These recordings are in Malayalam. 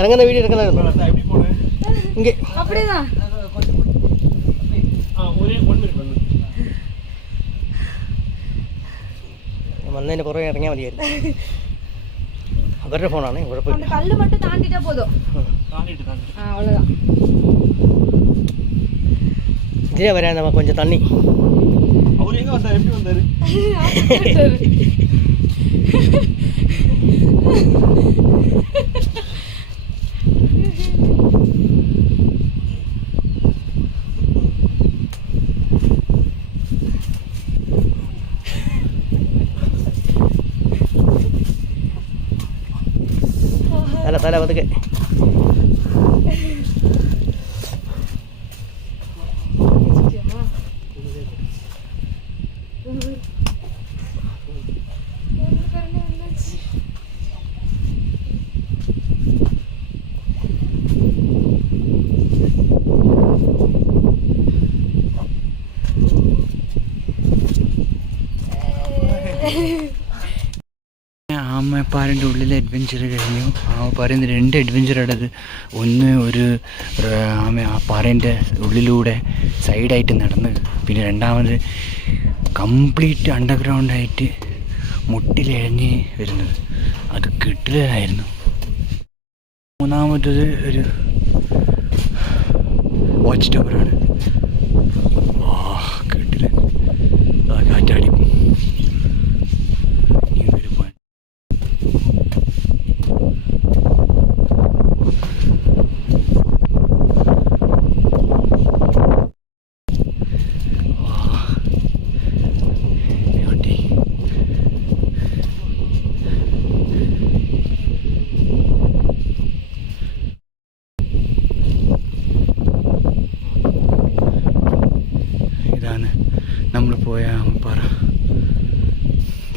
இறங்குன வீடியோ எடுக்கலாம் இங்கே அப்படிதான் വന്നതിന് പുറകെ ഇറങ്ങിയാൽ മതിയായിരുന്നു. അവരുടെ ഫോണാണ് കുഴപ്പമില്ല. കല്ല് மட்டும் தாண்டிட்டா போதும். அவ்வளவுதான். ഇതിലെ വരാൻ നമുക്ക് കൊഞ്ചം തണ്ണി. തല പതുക്കെ ആമപ്പാറൻ്റെ ഉള്ളിലെ അഡ്വഞ്ചർ കഴിഞ്ഞു. ആമപ്പാറയിൽ 2 അഡ്വഞ്ചറാണത്. ഒന്ന് ഒരു ആ പാറേൻ്റെ ഉള്ളിലൂടെ സൈഡായിട്ട് നടന്ന്, പിന്നെ രണ്ടാമത് കംപ്ലീറ്റ് അണ്ടർഗ്രൗണ്ടായിട്ട് മുട്ടിലിഴഞ്ഞ് വരുന്നത്. അത് കിട്ടില്ലായിരുന്നു. മൂന്നാമത്തത് ഒരു വാച്ച് ടവറാണ്. കിട്ടില്ല, കാറ്റാടിക്കും. നമ്മൾ പോയ ആമപ്പാറ.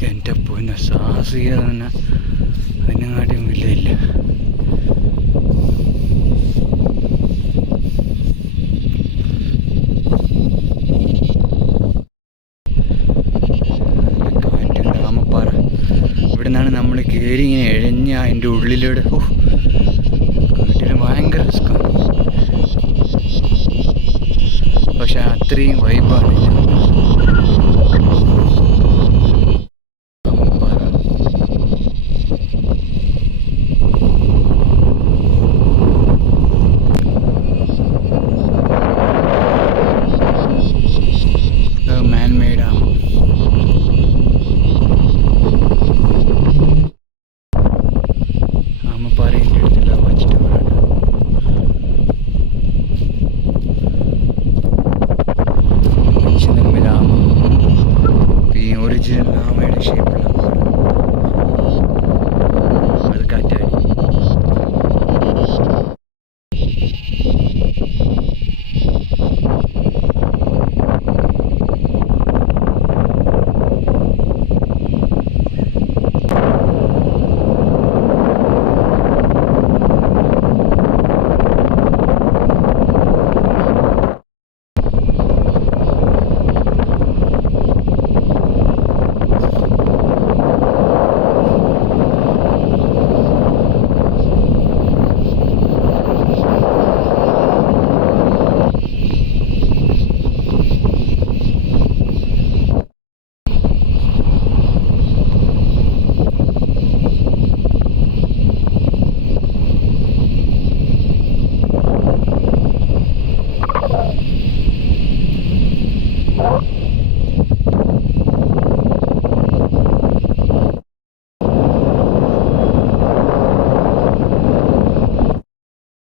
എൻ്റെ പോയിന്ന സാഹസികത തന്നെ അതിനെങ്ങാട്ടിയും വലിയതില്ല. കാറ്റുണ്ട്. ആമപ്പാറ ഇവിടെ നിന്നാണ് നമ്മൾ കയറി ഇങ്ങനെ എഴഞ്ഞ് അതിൻ്റെ ഉള്ളിലൂടെ. കാറ്റിന് ഭയങ്കര റിസ്ക്കാണ്, പക്ഷെ അത്രയും വൈബാണ്. ആമയുടെ ഷേപ്പിലുള്ള അത് കാറ്റാടി.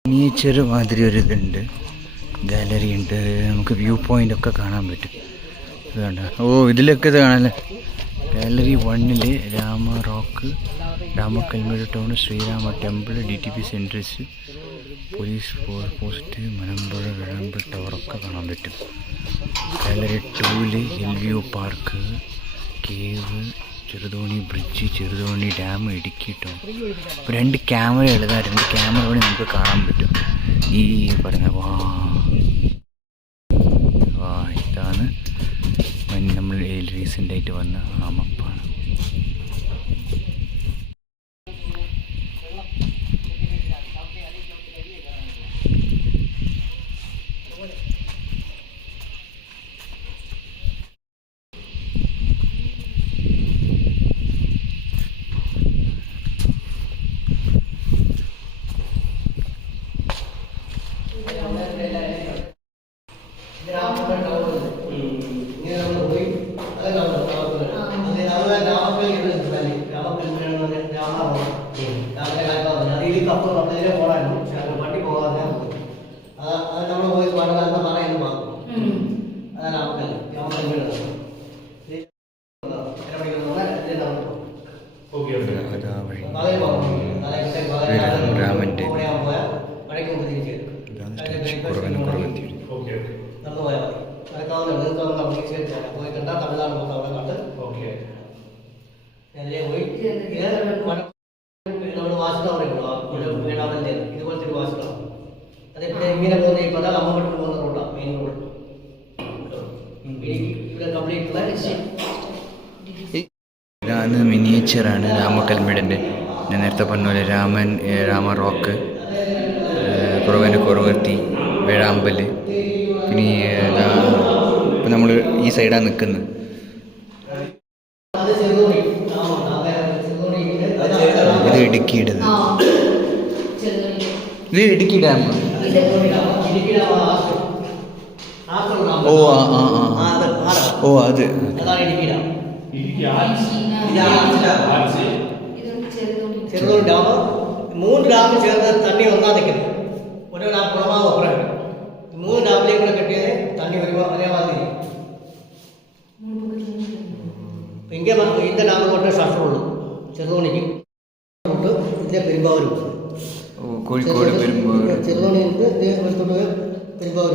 നേച്ചർ മാതിരി ഒരു ഇതുണ്ട്, ഗാലറി ഉണ്ട്, നമുക്ക് വ്യൂ പോയിൻ്റ് ഒക്കെ കാണാൻ പറ്റും. ഇതുണ്ട്. ഇതിലൊക്കെ ഇത് കാണാനല്ലേ. Gallery 1 Rama rock, Ramakkalmedu town, Sreerama temple, DTP centres, police post, Malampuzha, വിളമ്പ് ടവറൊക്കെ കാണാൻ പറ്റും. Gallery 2 hill view park, cave, Cheruthoni bridge, Cheruthoni dam, Idukki കേട്ടോ. ഇപ്പോൾ 2 ക്യാമറ ഉള്ളത്, 2 ക്യാമറ കൂടി നമുക്ക് കാണാൻ പറ്റും. ഈ പറഞ്ഞ ഇതാണ് നമ്മൾ റീസെൻ്റായിട്ട് വന്ന മപ്പാണ്. രാമൻ്റെ ഇതുപോലത്തെ ഒരു വാസ്കോ അതിപ്പോ ഇങ്ങനെ പോകുന്ന ഈ പല അമ്മപ്പെട്ട് പോകുന്ന റോഡാണ്, മെയിൻ റോഡ്. ഇവിടെ കംപ്ലീറ്റ് ഇതാണ് മിനിയേച്ചറാണ് രാമക്കൽമേടിൻ്റെ. ഞാൻ നേരത്തെ പറഞ്ഞ പോലെ രാമ റോക്ക്, കുറവന് കുറവത്തി, വേഴാമ്പൽ. പിന്നെ ഇപ്പം നമ്മൾ ഈ സൈഡാണ് നിൽക്കുന്നത്. ഇത് ഇടുക്കിയിടത്, ഇത് ഇടുക്കി ഡാം. ഓ ഓ അത് ചെറുതോണി ഡാം. 3 ഡാം ചേർന്ന് തണ്ണി ഒന്നാ നിൽക്കുന്നത്. ഒരു ഡാം കുളമാവ് അപ്പുറം. 3 ഡാമിലേക്ക് കൂടെ കെട്ടിയത് തണ്ണി വരുമ്പോൾ അതേമാതിരി ഇങ്ങനെ ഇതിൻ്റെ ഡാം കൊണ്ട് ഷട്ടറുള്ളൂ. ചെറുതോണിക്ക് ഇതിൻ്റെ പെരുമ്പാവൂർ കോഴിക്കോട് ചെറുതോണി പെരുമ്പാവൂർ